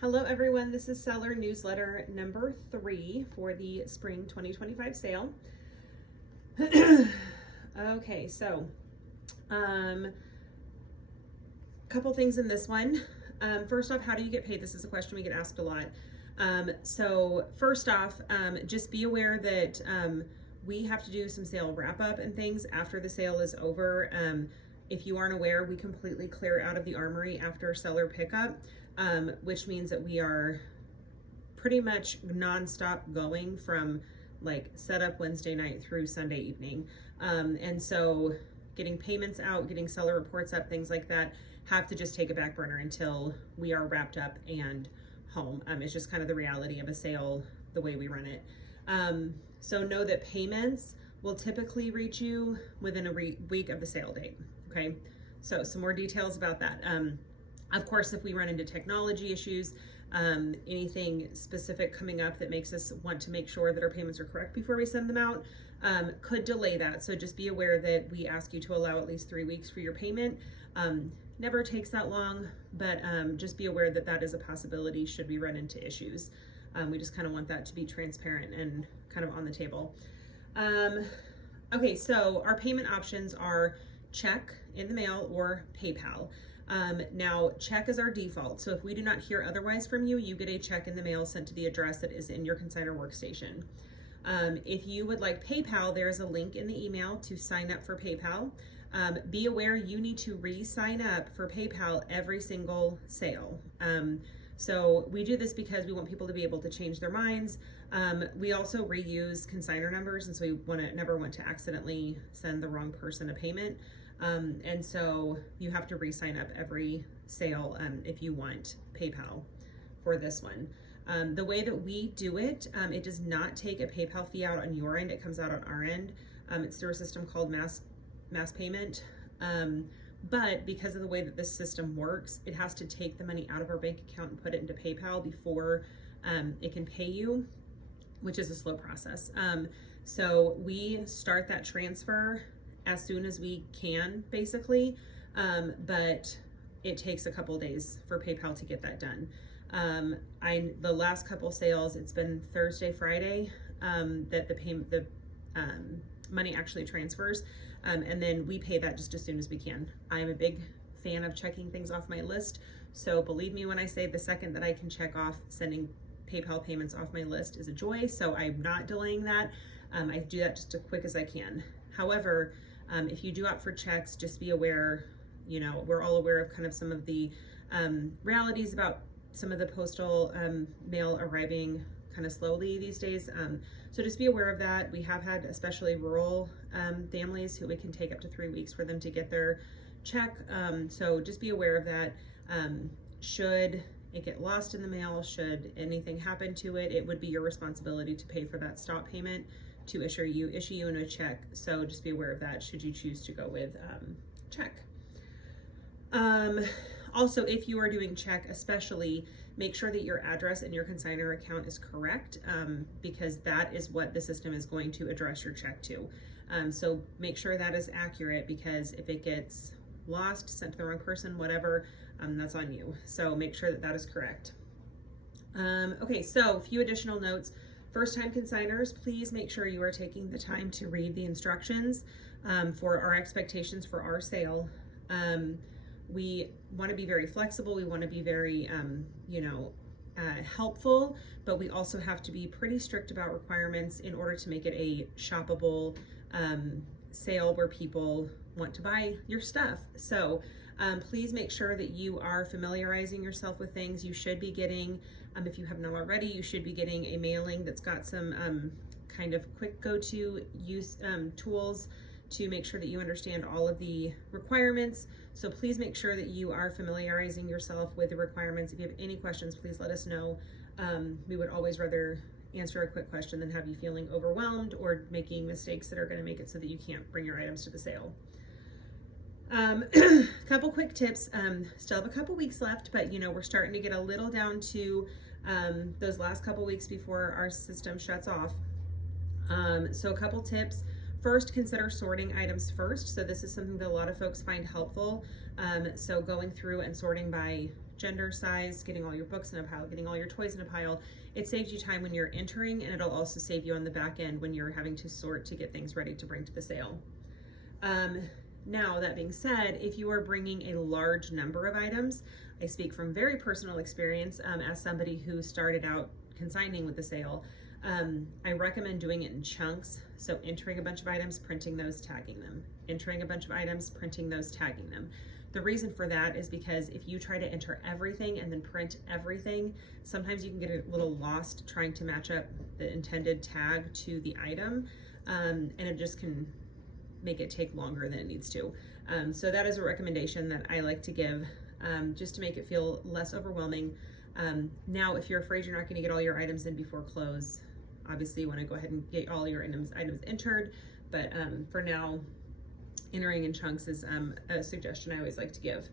Hello everyone, this is seller newsletter number 3 for the spring 2025 sale. Okay, so couple things in this one. First off, how do you get paid? This is a question we get asked a lot. So first off, just be aware that we have to do some sale wrap up and things after the sale is over. If you aren't aware, we completely clear out of the armory after seller pickup, which means that we are pretty much nonstop going from like setup Wednesday night through Sunday evening. And so getting payments out, getting seller reports up, things like that have to just take a back burner until we are wrapped up and home. It's just kind of the reality of a sale, the way we run it. So know that payments will typically reach you within a week of the sale date. Okay, so some more details about that. Of course, if we run into technology issues, anything specific coming up that makes us want to make sure that our payments are correct before we send them out, could delay that. So just be aware that we ask you to allow at least 3 weeks for your payment. Never takes that long, but just be aware that that is a possibility should we run into issues. We just kind of want that to be transparent and kind of on the table. Okay, so our payment options are check in the mail or PayPal. Now, check is our default. So if we do not hear otherwise from you, you get a check in the mail sent to the address that is in your consignor workstation. If you would like PayPal, there's a link in the email to sign up for PayPal. Be aware you need to re-sign up for PayPal every single sale. So we do this because we want people to be able to change their minds. We also reuse consignor numbers, and so we never want to accidentally send the wrong person a payment. And so you have to re-sign up every sale if you want PayPal for this one. The way that we do it, it does not take a PayPal fee out on your end. It comes out on our end. It's through a system called Mass Payment. But because of the way that this system works, it has to take the money out of our bank account and put it into PayPal before it can pay you, which is a slow process. So we start that transfer as soon as we can, basically, but it takes a couple days for PayPal to get that done. The last couple sales, it's been Thursday, Friday, that the money actually transfers, and then we pay that just as soon as we can. I'm a big fan of checking things off my list, so believe me when I say the second that I can check off sending PayPal payments off my list is a joy, so I'm not delaying that. I do that just as quick as I can. However, if you do opt for checks, just be aware, we're all aware of kind of some of the realities about some of the postal mail arriving kind of slowly these days. So just be aware of that. We have had especially rural families who it can take up to 3 weeks for them to get their check. So just be aware of that. Should it get lost in the mail, should anything happen to it, it would be your responsibility to pay for that stop payment to issue you a check. So just be aware of that should you choose to go with check. Also, if you are doing check, especially make sure that your address and your consignor account is correct, because that is what the system is going to address your check to. So make sure that is accurate, because if it gets lost, sent to the wrong person, whatever, that's on you. So make sure that that is correct. Okay, so a few additional notes. First-time consignors, please make sure you are taking the time to read the instructions for our expectations for our sale. We want to be very flexible. We want to be very, helpful, but we also have to be pretty strict about requirements in order to make it a shoppable sale where people want to buy your stuff. So please make sure that you are familiarizing yourself with things. You should be getting, if you have not already, you should be getting a mailing that's got some kind of quick go-to use tools to make sure that you understand all of the requirements. So please make sure that you are familiarizing yourself with the requirements. If you have any questions, please let us know. We would always rather answer a quick question than have you feeling overwhelmed or making mistakes that are going to make it so that you can't bring your items to the sale. Couple quick tips. Still have a couple weeks left, but we're starting to get a little down to those last couple weeks before our system shuts off. So a couple tips. First, consider sorting items first. So this is something that a lot of folks find helpful. So going through and sorting by gender, size, getting all your books in a pile, getting all your toys in a pile. It saves you time when you're entering, and it'll also save you on the back end when you're having to sort to get things ready to bring to the sale. Now, that being said, if you are bringing a large number of items, I speak from very personal experience as somebody who started out consigning with the sale. I recommend doing it in chunks. So entering a bunch of items, printing those, tagging them. Entering a bunch of items, printing those, tagging them. The reason for that is because if you try to enter everything and then print everything, sometimes you can get a little lost trying to match up the intended tag to the item, and it just can make it take longer than it needs to. So that is a recommendation that I like to give, just to make it feel less overwhelming. Now, if you're afraid you're not going to get all your items in before close, obviously you want to go ahead and get all your items entered, but for now, entering in chunks is a suggestion I always like to give.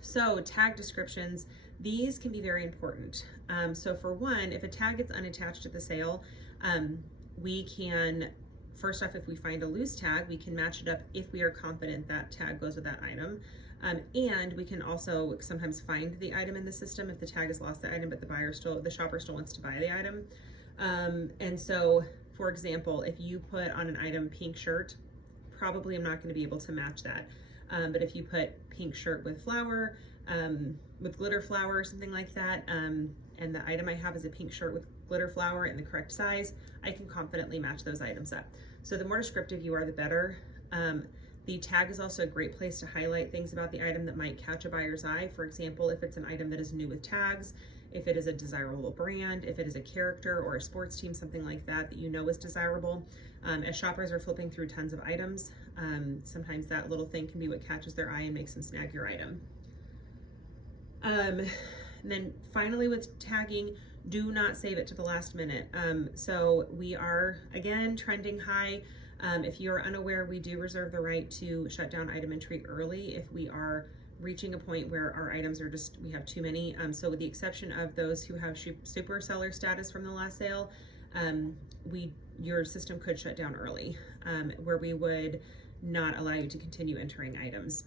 So tag descriptions, these can be very important. So for one, if a tag gets unattached at the sale, we can, first off, if we find a loose tag, we can match it up if we are confident that tag goes with that item. And we can also sometimes find the item in the system if the tag has lost the item, but the shopper still wants to buy the item. And so, for example, if you put on an item pink shirt, probably I'm not going to be able to match that. But if you put pink shirt with flower, with glitter flower or something like that, and the item I have is a pink shirt with glitter flower in the correct size, I can confidently match those items up. So the more descriptive you are, the better. The tag is also a great place to highlight things about the item that might catch a buyer's eye. For example, if it's an item that is new with tags, if it is a desirable brand, if it is a character or a sports team, something like that that you know is desirable. As shoppers are flipping through tons of items, sometimes that little thing can be what catches their eye and makes them snag your item. And then finally with tagging, do not save it to the last minute. So we are, again, trending high. If you're unaware, we do reserve the right to shut down item entry early if we are reaching a point where our items are we have too many. So with the exception of those who have super seller status from the last sale, your system could shut down early, where we would not allow you to continue entering items.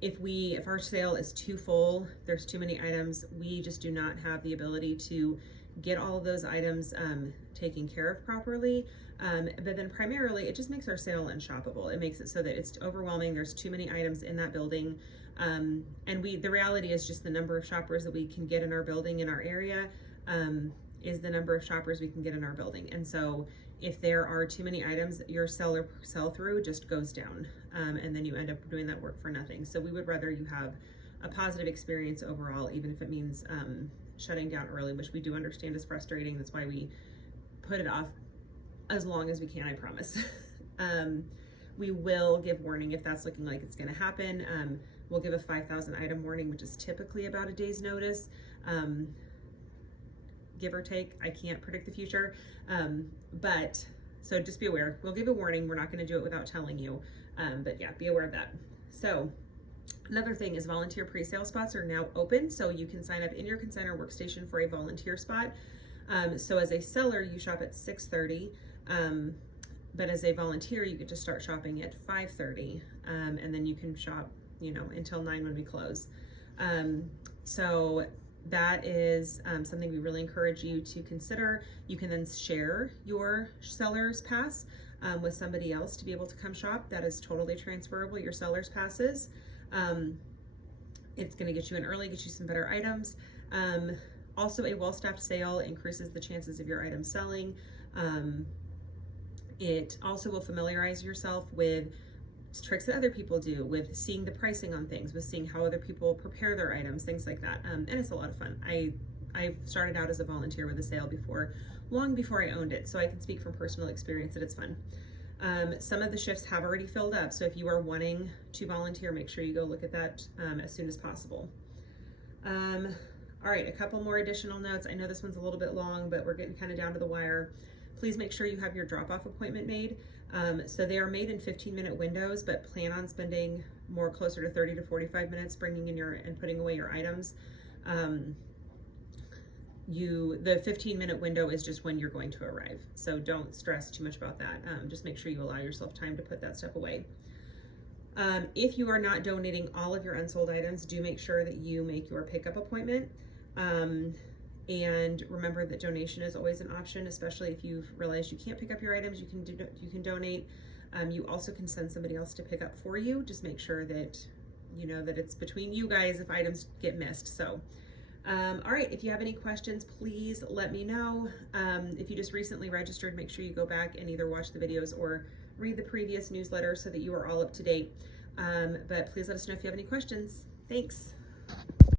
If our sale is too full, there's too many items, we just do not have the ability to get all of those items taken care of properly. But then primarily, it just makes our sale unshoppable. It makes it so that it's overwhelming. There's too many items in that building. And the reality is just the number of shoppers that we can get in our building, in our area, is the number of shoppers we can get in our building. And so if there are too many items, your sell-through just goes down. And then you end up doing that work for nothing. So we would rather you have a positive experience overall, even if it means shutting down early, which we do understand is frustrating. That's why we put it off as long as we can, I promise. We will give warning if that's looking like it's gonna happen. We'll give a 5,000 item warning, which is typically about a day's notice, give or take. I can't predict the future, but so just be aware. We'll give a warning. We're not gonna do it without telling you, but yeah, be aware of that. So another thing is volunteer pre-sale spots are now open, so you can sign up in your consignor workstation for a volunteer spot. So as a seller, you shop at 6:30, but as a volunteer, you get to start shopping at 5:30, and then you can shop, until 9 when we close. So that is something we really encourage you to consider. You can then share your seller's pass with somebody else to be able to come shop. That is totally transferable, your seller's passes. It's gonna get you in early, get you some better items. Also, a well-staffed sale increases the chances of your items selling. It also will familiarize yourself with tricks that other people do, with seeing the pricing on things, with seeing how other people prepare their items, things like that. And it's a lot of fun. I started out as a volunteer with a sale long before I owned it, so I can speak from personal experience that it's fun. Some of the shifts have already filled up, so if you are wanting to volunteer, make sure you go look at that as soon as possible. All right, a couple more additional notes. I know this one's a little bit long, but we're getting kind of down to the wire. Please make sure you have your drop-off appointment made. So they are made in 15-minute windows, but plan on spending more closer to 30 to 45 minutes bringing in and putting away your items. The 15-minute window is just when you're going to arrive. So don't stress too much about that. Just make sure you allow yourself time to put that stuff away. If you are not donating all of your unsold items, do make sure that you make your pickup appointment. And remember that donation is always an option, especially if you've realized you can't pick up your items, you can donate. You also can send somebody else to pick up for you. Just make sure that you know that it's between you guys if items get missed. So, all right, if you have any questions, please let me know. If you just recently registered, make sure you go back and either watch the videos or read the previous newsletter so that you are all up to date. But please let us know if you have any questions. Thanks.